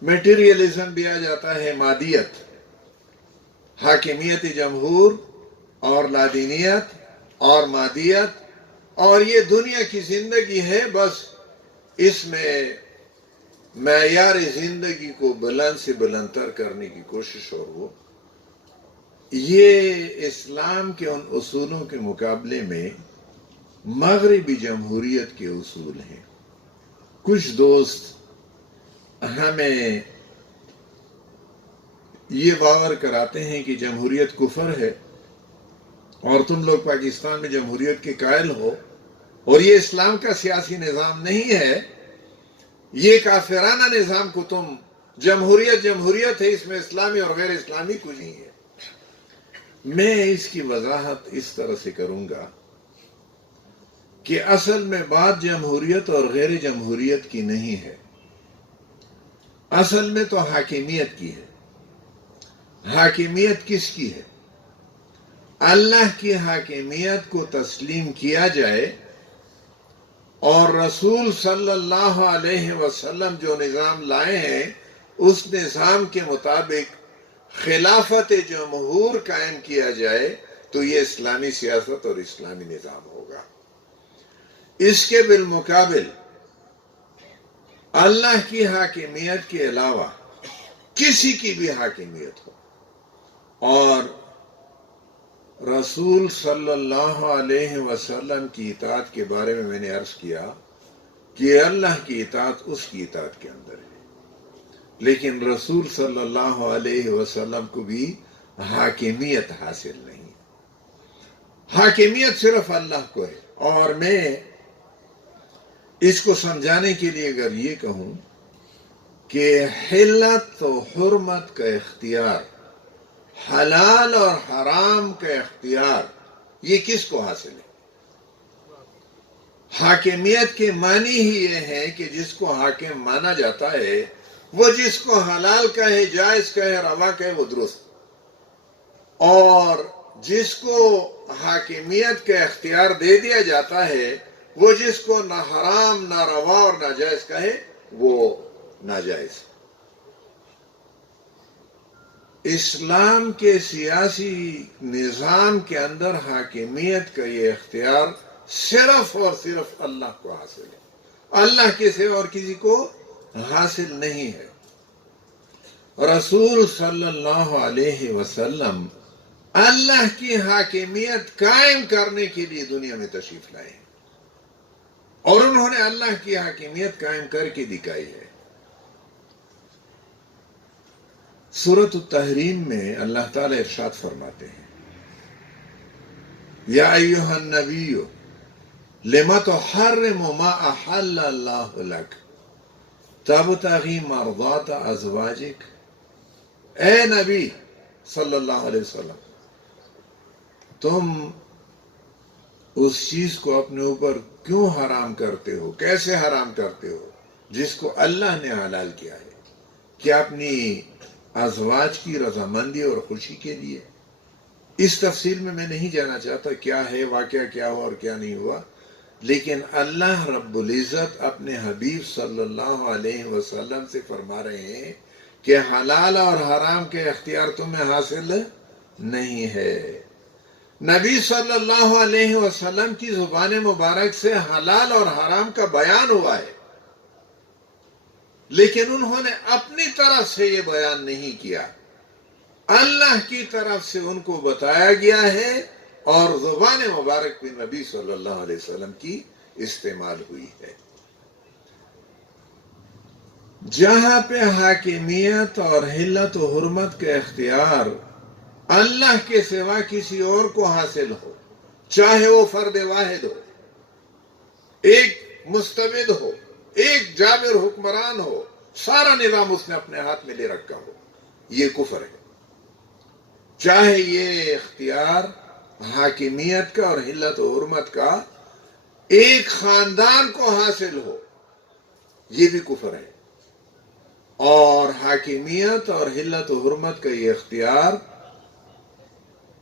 میٹیریلزم بھی آ جاتا ہے، مادیت، حاکمیت جمہور اور لادینیت اور مادیت، اور یہ دنیا کی زندگی ہے، بس اس میں معیار زندگی کو بلند سے بلندتر کرنے کی کوشش، اور وہ یہ اسلام کے ان اصولوں کے مقابلے میں مغربی جمہوریت کے اصول ہیں۔ کچھ دوست ہمیں یہ باور کراتے ہیں کہ جمہوریت کفر ہے، اور تم لوگ پاکستان میں جمہوریت کے قائل ہو، اور یہ اسلام کا سیاسی نظام نہیں ہے، یہ کافرانہ نظام کو تم جمہوریت ہے، اس میں اسلامی اور غیر اسلامی کچھ نہیں ہے۔ میں اس کی وضاحت اس طرح سے کروں گا کہ اصل میں بات جمہوریت اور غیر جمہوریت کی نہیں ہے، اصل میں تو حاکمیت کی ہے۔ حاکمیت کس کی ہے؟ اللہ کی حاکمیت کو تسلیم کیا جائے، اور رسول صلی اللہ علیہ وسلم جو نظام لائے ہیں اس نظام کے مطابق خلافت جمہور قائم کیا جائے، تو یہ اسلامی سیاست اور اسلامی نظام ہوگا۔ اس کے بالمقابل اللہ کی حاکمیت کے علاوہ کسی کی بھی حاکمیت ہو، اور رسول صلی اللہ علیہ وسلم کی اطاعت کے بارے میں نے عرض کیا کہ اللہ کی اطاعت اس کی اطاعت کے اندر ہے، لیکن رسول صلی اللہ علیہ وسلم کو بھی حاکمیت حاصل نہیں، حاکمیت صرف اللہ کو ہے۔ اور میں اس کو سمجھانے کے لیے اگر یہ کہوں کہ حلت و حرمت کا اختیار، حلال اور حرام کا اختیار، یہ کس کو حاصل ہے؟ حاکمیت کے معنی ہی یہ ہے کہ جس کو حاکم مانا جاتا ہے، وہ جس کو حلال کہے، جائز کہے، روا کہے، وہ درست، اور جس کو حاکمیت کا اختیار دے دیا جاتا ہے، وہ جس کو نہ حرام، نہ روا اور نہ جائز کہے، وہ ناجائز۔ اسلام کے سیاسی نظام کے اندر حاکمیت کا یہ اختیار صرف اور صرف اللہ کو حاصل ہے۔ اللہ کے سوا اور کسی کو حاصل نہیں ہے۔ رسول صلی اللہ علیہ وسلم اللہ کی حاکمیت قائم کرنے کے لیے دنیا میں تشریف لائے ہیں، اور انہوں نے اللہ کی حاکمیت قائم کر کے دکھائی ہے۔ سورۃ التحریم میں اللہ تعالیٰ ارشاد فرماتے ہیں، یا ایھا النبی لم تحرم ما احل اللہ لک تبتغی مرضات ازواجک۔ اے نبی صلی اللہ علیہ وسلم، تم اس چیز کو اپنے اوپر کیوں حرام کرتے ہو، کیسے حرام کرتے ہو جس کو اللہ نے حلال کیا ہے؟ کیا اپنی ازواج کی رضامندی اور خوشی کے لیے؟ اس تفصیل میں نہیں جانا چاہتا کیا ہے واقعہ، کیا ہوا اور کیا نہیں ہوا، لیکن اللہ رب العزت اپنے حبیب صلی اللہ علیہ وسلم سے فرما رہے ہیں کہ حلال اور حرام کے اختیار تمہیں حاصل نہیں ہے۔ نبی صلی اللہ علیہ وسلم کی زبان مبارک سے حلال اور حرام کا بیان ہوا ہے، لیکن انہوں نے اپنی طرف سے یہ بیان نہیں کیا، اللہ کی طرف سے ان کو بتایا گیا ہے، اور زبان مبارک بھی نبی صلی اللہ علیہ وسلم کی استعمال ہوئی ہے۔ جہاں پہ حاکمیت اور حلت و حرمت کا اختیار اللہ کے سوا کسی اور کو حاصل ہو، چاہے وہ فرد واحد ہو، ایک مستبد ہو، ایک جابر حکمران ہو، سارا نظام اس نے اپنے ہاتھ میں لے رکھا ہو، یہ کفر ہے۔ چاہے یہ اختیار حاکمیت کا اور حلت و حرمت کا ایک خاندان کو حاصل ہو، یہ بھی کفر ہے، اور حاکمیت اور حلت و حرمت کا یہ اختیار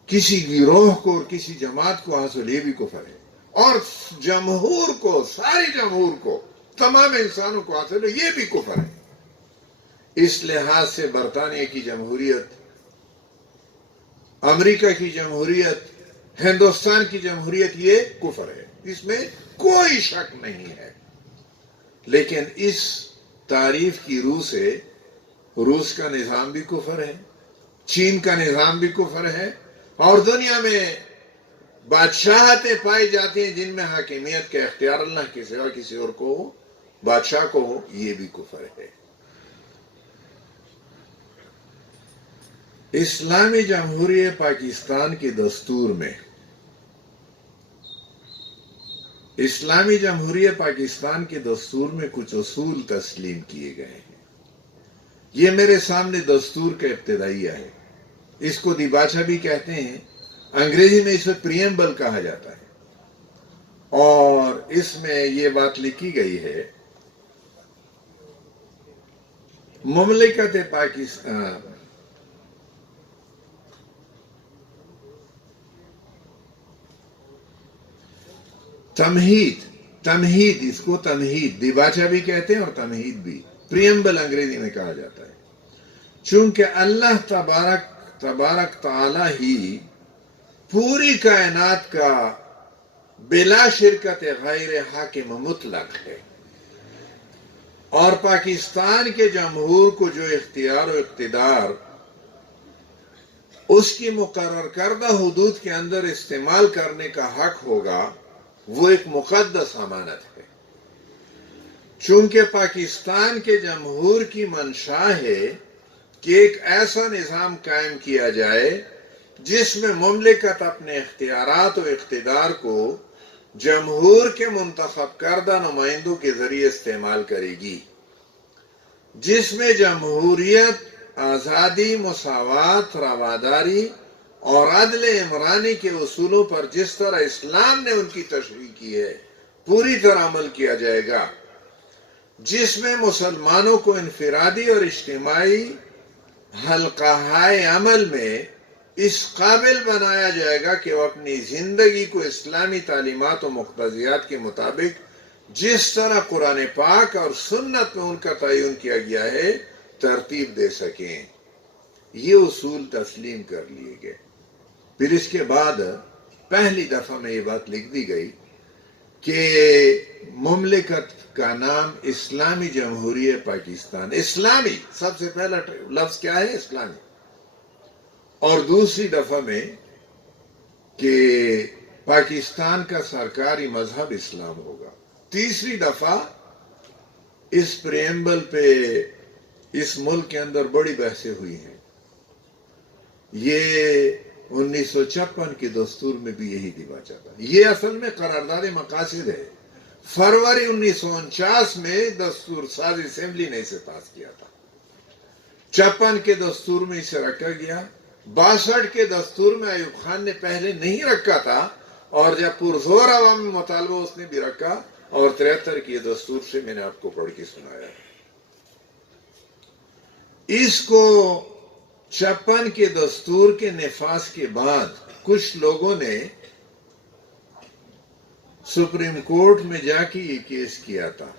کسی گروہ کو اور کسی جماعت کو حاصل، یہ بھی کفر ہے، اور جمہور کو، ساری جمہور کو، تمام انسانوں کو حاصل ہو، یہ بھی کفر ہے۔ اس لحاظ سے برطانیہ کی جمہوریت، امریکہ کی جمہوریت، ہندوستان کی جمہوریت، یہ کفر ہے، اس میں کوئی شک نہیں ہے۔ لیکن اس تعریف کی روح سے روس کا نظام بھی کفر ہے، چین کا نظام بھی کفر ہے، اور دنیا میں بادشاہتیں پائی جاتی ہیں جن میں حاکمیت کا اختیار اللہ کے سوا کسی اور کو ہو، بادشاہ کو ہو، یہ بھی کفر ہے۔ اسلامی جمہوریہ پاکستان کے دستور میں، اسلامی جمہوریہ پاکستان کے دستور میں کچھ اصول تسلیم کیے گئے ہیں۔ یہ میرے سامنے دستور کا ابتدائیہ ہے، اس کو دیباچہ بھی کہتے ہیں، انگریزی میں اسے پریمبل کہا جاتا ہے، اور اس میں یہ بات لکھی گئی ہے، مملکت پاکستان تمہید، اس کو تمہید دیباچہ بھی کہتے ہیں اور تمہید بھی، پریمبل انگریزی میں کہا جاتا ہے۔ چونکہ اللہ تبارک تعالی ہی پوری کائنات کا بلا شرکت غیر حاکم مطلق ہے، اور پاکستان کے جمہور کو جو اختیار و اقتدار اس کی مقرر کردہ حدود کے اندر استعمال کرنے کا حق ہوگا، وہ ایک مقدس امانت ہے۔ چونکہ پاکستان کے جمہور کی منشا ہے کہ ایک ایسا نظام قائم کیا جائے جس میں مملکت اپنے اختیارات و اقتدار کو جمہور کے منتخب کردہ نمائندوں کے ذریعے استعمال کرے گی، جس میں جمہوریت، آزادی، مساوات، رواداری اور عدل عمرانی کے اصولوں پر جس طرح اسلام نے ان کی تشریح کی ہے پوری طرح عمل کیا جائے گا، جس میں مسلمانوں کو انفرادی اور اجتماعی حلقہ عمل میں اس قابل بنایا جائے گا کہ وہ اپنی زندگی کو اسلامی تعلیمات و مقتضیات کے مطابق جس طرح قرآن پاک اور سنت میں ان کا تعین کیا گیا ہے ترتیب دے سکیں۔ یہ اصول تسلیم کر لیے گئے۔ پھر اس کے بعد پہلی دفعہ میں یہ بات لکھ دی گئی کہ مملکت کا نام اسلامی جمہوریہ پاکستان. اسلامی سب سے پہلا لفظ کیا ہے؟ اسلامی. اور دوسری دفعہ میں کہ پاکستان کا سرکاری مذہب اسلام ہوگا. تیسری دفعہ اس پریمبل پہ اس ملک کے اندر بڑی بحثیں ہوئی ہیں. یہ 1956 کے دستور میں بھی یہی دیباچہ تھا. یہ اصل میں قرارداد مقاصد ہے. فروری 1949 میں دستور ساز اسمبلی نے اسے پاس کیا تھا. 56 کے دستور میں اسے رکھا گیا. 62 کے دستور میں ایوب خان نے پہلے نہیں رکھا تھا اور جب پرزور عوامی مطالبہ اس نے بھی رکھا. اور 73 کے دستور سے میں نے آپ کو پڑھ کے سنایا. اس کو 56 کے دستور کے نفاذ کے بعد کچھ لوگوں نے سپریم کورٹ میں جا کے یہ کیس کیا تھا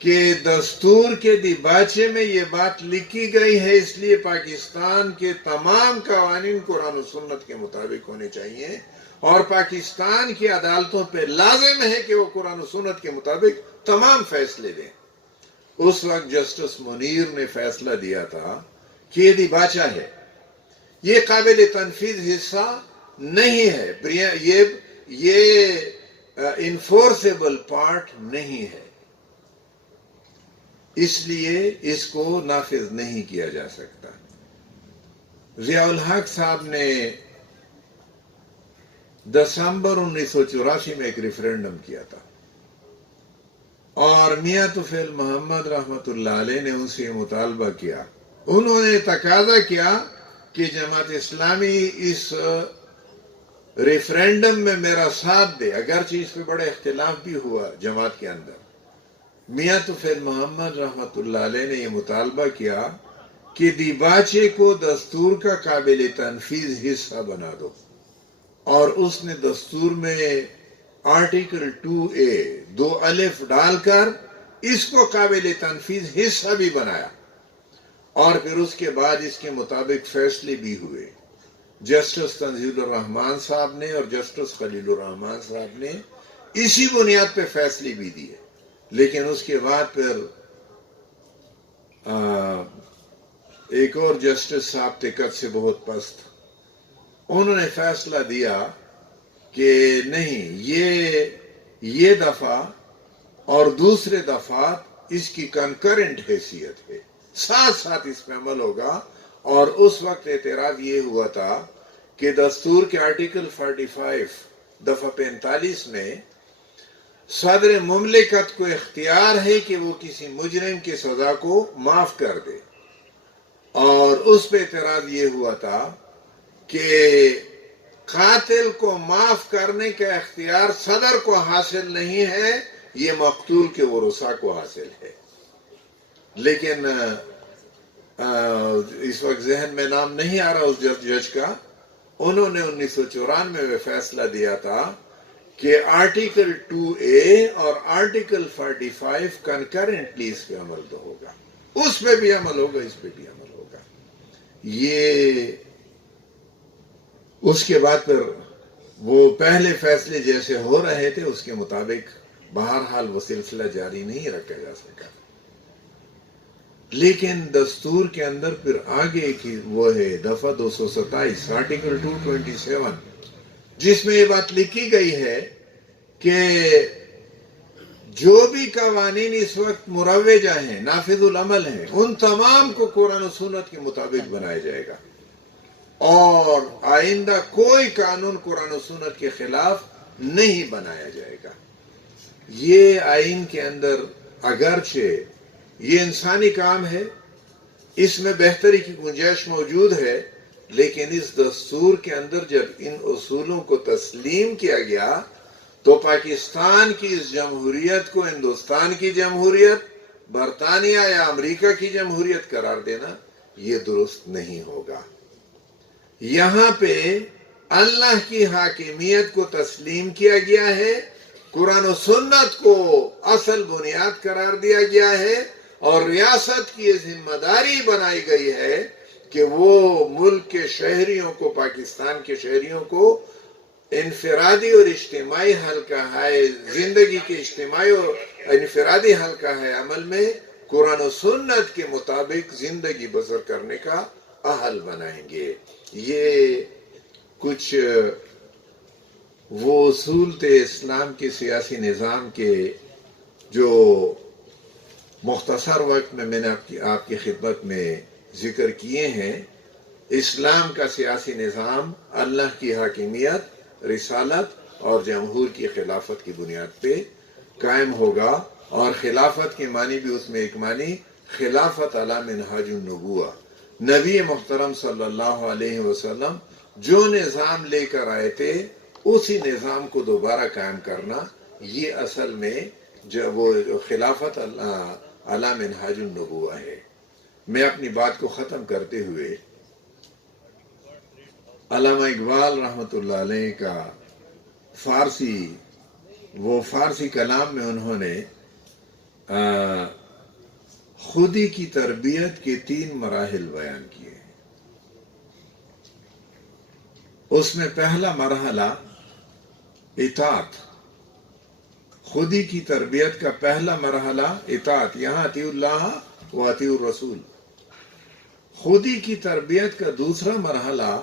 کہ دستور کے دیباچے میں یہ بات لکھی گئی ہے، اس لیے پاکستان کے تمام قوانین قرآن و سنت کے مطابق ہونے چاہیے اور پاکستان کی عدالتوں پہ لازم ہے کہ وہ قرآن و سنت کے مطابق تمام فیصلے دیں. اس وقت جسٹس منیر نے فیصلہ دیا تھا کہ یہ دیباچہ ہے، یہ قابل تنفیذ حصہ نہیں ہے، یہ انفورسیبل پارٹ نہیں ہے، اس لیے اس کو نافذ نہیں کیا جا سکتا. ضیاء الحق صاحب نے دسمبر 1984 میں ایک ریفرینڈم کیا تھا اور میاں طفیل محمد رحمت اللہ علیہ نے ان سے مطالبہ کیا. انہوں نے تقاضا کیا کہ جماعت اسلامی اس ریفرینڈم میں میرا ساتھ دے، اگرچہ اس پہ بڑا اختلاف بھی ہوا جماعت کے اندر. میاں طفیل محمد رحمت اللہ علیہ نے یہ مطالبہ کیا کہ دیباچے کو دستور کا قابل تنفیذ حصہ بنا دو، اور اس نے دستور میں آرٹیکل 2A 2 الف ڈال کر اس کو قابل تنفیذ حصہ بھی بنایا. اور پھر اس کے بعد اس کے مطابق فیصلے بھی ہوئے. جسٹس تنزیل الرحمان صاحب نے اور جسٹس خلیل الرحمان صاحب نے اسی بنیاد پہ فیصلے بھی دیے. لیکن اس کے بعد پھر ایک اور جسٹس صاحب طاقت سے بہت پست، انہوں نے فیصلہ دیا کہ نہیں، یہ دفعہ اور دوسرے دفعہ اس کی کنکرنٹ حیثیت ہے، ساتھ ساتھ اس پہ عمل ہوگا. اور اس وقت اعتراض یہ ہوا تھا کہ دستور کے آرٹیکل 45 دفعہ 45 میں صدر مملکت کو اختیار ہے کہ وہ کسی مجرم کی سزا کو معاف کر دے. اور اس پہ اعتراض یہ ہوا تھا کہ قاتل کو معاف کرنے کا اختیار صدر کو حاصل نہیں ہے، یہ مقتول کے ورثاء کو حاصل ہے. لیکن اس وقت ذہن میں نام نہیں آ رہا اس جج کا. انہوں نے 1994 میں فیصلہ دیا تھا کہ آرٹیکل 2A اور آرٹیکل 45 کنکرنٹلی اس پہ عمل تو ہوگا، اس پہ بھی عمل ہوگا، اس پہ بھی عمل ہوگا. یہ اس کے بعد پھر وہ پہلے فیصلے جیسے ہو رہے تھے اس کے مطابق بہرحال وہ سلسلہ جاری نہیں رکھا جا سکا. لیکن دستور کے اندر پھر آگے کی وہ ہے دفعہ 227 آرٹیکل 227، جس میں یہ بات لکھی گئی ہے کہ جو بھی قوانین اس وقت مروجہ ہیں، نافذ العمل ہیں، ان تمام کو قرآن و سنت کے مطابق بنایا جائے گا اور آئندہ کوئی قانون قرآن و سنت کے خلاف نہیں بنایا جائے گا. یہ آئین کے اندر اگرچہ یہ انسانی کام ہے، اس میں بہتری کی گنجائش موجود ہے، لیکن اس دستور کے اندر جب ان اصولوں کو تسلیم کیا گیا تو پاکستان کی اس جمہوریت کو ہندوستان کی جمہوریت، برطانیہ یا امریکہ کی جمہوریت قرار دینا یہ درست نہیں ہوگا. یہاں پہ اللہ کی حاکمیت کو تسلیم کیا گیا ہے، قرآن و سنت کو اصل بنیاد قرار دیا گیا ہے اور ریاست کی یہ ذمہ داری بنائی گئی ہے کہ وہ ملک کے شہریوں کو، پاکستان کے شہریوں کو انفرادی اور اجتماعی حل کا ہے، زندگی کے اجتماعی اور انفرادی حل کا ہے، عمل میں قرآن و سنت کے مطابق زندگی بسر کرنے کا اہل بنائیں گے۔ یہ کچھ وہ اصول تھے اسلام کے سیاسی نظام کے جو مختصر وقت میں نے آپ کی خدمت میں ذکر کیے ہیں۔ اسلام کا سیاسی نظام اللہ کی حاکمیت، رسالت اور جمہور کی خلافت کی بنیاد پہ قائم ہوگا، اور خلافت کے معنی بھی اس میں ایک معنی خلافت علی منہاج النبوہ، نبی محترم صلی اللہ علیہ وسلم جو نظام لے کر آئے تھے اسی نظام کو دوبارہ قائم کرنا، یہ اصل میں جو وہ خلافت علی منہاج النبوہ ہے۔ میں اپنی بات کو ختم کرتے ہوئے علامہ اقبال رحمۃ اللہ علیہ کا فارسی کلام میں انہوں نے خودی کی تربیت کے 3 مراحل بیان کیے ہیں۔ اس میں پہلا مرحلہ اطاعت، خودی کی تربیت کا پہلا مرحلہ اطاعت، یہاں اطیعوا اللہ و اطیعوا الرسول۔ خودی کی تربیت کا دوسرا مرحلہ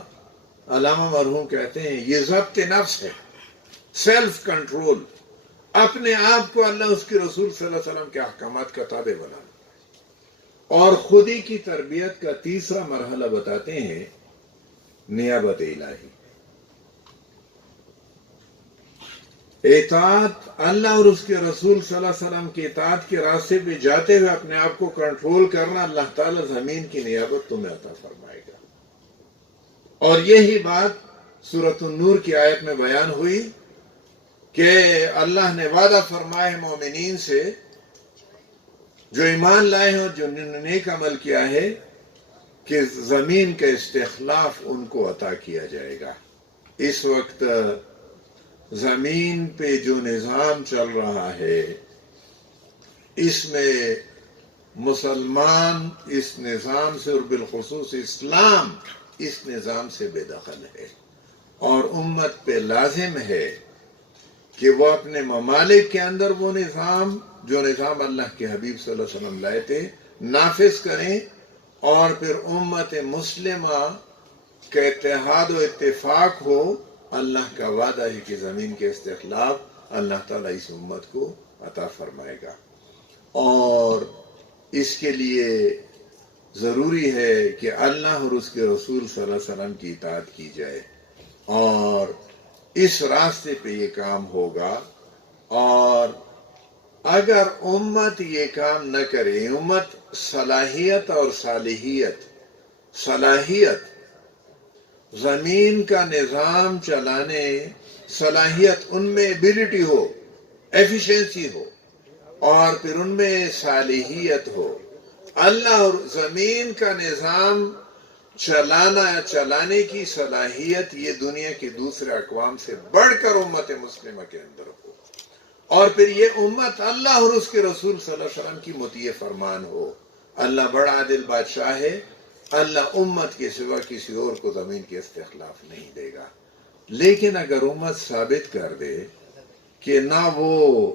علامہ مرحوم کہتے ہیں یہ ضبط نفس ہے، سیلف کنٹرول، اپنے آپ کو اللہ اس کے رسول صلی اللہ علیہ وسلم کے احکامات کا تابع بنانا۔ اور خودی کی تربیت کا تیسرا مرحلہ بتاتے ہیں نیابت الہی، اطاعت، اللہ اور اس کے رسول صلی اللہ علیہ وسلم کی اطاعت کے راستے پہ جاتے ہوئے اپنے آپ کو کنٹرول کرنا، اللہ تعالیٰ زمین کی نیابت تمہیں عطا فرمائے گا۔ اور یہی بات سورۃ النور کی آیت میں بیان ہوئی کہ اللہ نے وعدہ فرمایا ہے مومنین سے جو ایمان لائے ہیں اور جو نیک عمل کیا ہے کہ زمین کا استخلاف ان کو عطا کیا جائے گا۔ اس وقت زمین پہ جو نظام چل رہا ہے اس میں مسلمان اس نظام سے اور بالخصوص اسلام اس نظام سے بے دخل ہے، اور امت پہ لازم ہے کہ وہ اپنے ممالک کے اندر وہ نظام جو نظام اللہ کے حبیب صلی اللہ علیہ وسلم لائے تھے نافذ کریں، اور پھر امت مسلمہ کا اتحاد و اتفاق ہو۔ اللہ کا وعدہ ہے کہ زمین کے استخلاف اللہ تعالیٰ اس امت کو عطا فرمائے گا، اور اس کے لیے ضروری ہے کہ اللہ اور اس کے رسول صلی اللہ علیہ وسلم کی اطاعت کی جائے، اور اس راستے پہ یہ کام ہوگا۔ اور اگر امت یہ کام نہ کرے، امت صلاحیت اور صلاحیت زمین کا نظام چلانے، صلاحیت ان میں ایبیلٹی ہو، ایفیشنسی ہو، اور پھر ان میں صالحیت ہو، اللہ اور زمین کا نظام چلانے کی صلاحیت یہ دنیا کے دوسرے اقوام سے بڑھ کر امت مسلمہ کے اندر ہو، اور پھر یہ امت اللہ اور اس کے رسول صلی اللہ علیہ وسلم کی مطیع فرمان ہو۔ اللہ بڑا عادل بادشاہ ہے، اللہ امت کے سوا کسی اور کو زمین کے استخلاف نہیں دے گا۔ لیکن اگر امت ثابت کر دے کہ نہ وہ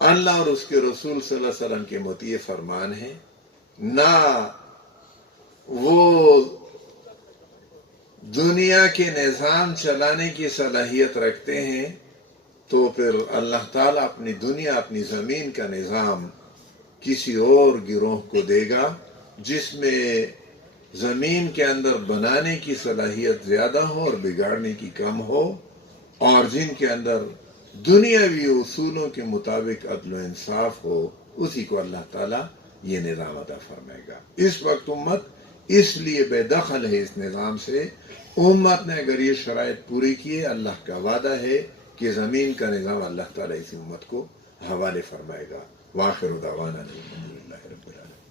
اللہ اور اس کے رسول صلی اللہ علیہ وسلم کے مطیع فرمان ہیں، نہ وہ دنیا کے نظام چلانے کی صلاحیت رکھتے ہیں، تو پھر اللہ تعالیٰ اپنی دنیا، اپنی زمین کا نظام کسی اور گروہ کو دے گا جس میں زمین کے اندر بنانے کی صلاحیت زیادہ ہو اور بگاڑنے کی کم ہو، اور جن کے اندر دنیاوی اصولوں کے مطابق عدل و انصاف ہو، اسی کو اللہ تعالیٰ یہ نظام عطا فرمائے گا۔ اس وقت امت اس لیے بے دخل ہے اس نظام سے۔ امت نے اگر یہ شرائط پوری کی ہے، اللہ کا وعدہ ہے کہ زمین کا نظام اللہ تعالیٰ اسی امت کو حوالے فرمائے گا۔ وآخر دعوانا الحمدللہ رب العالمین۔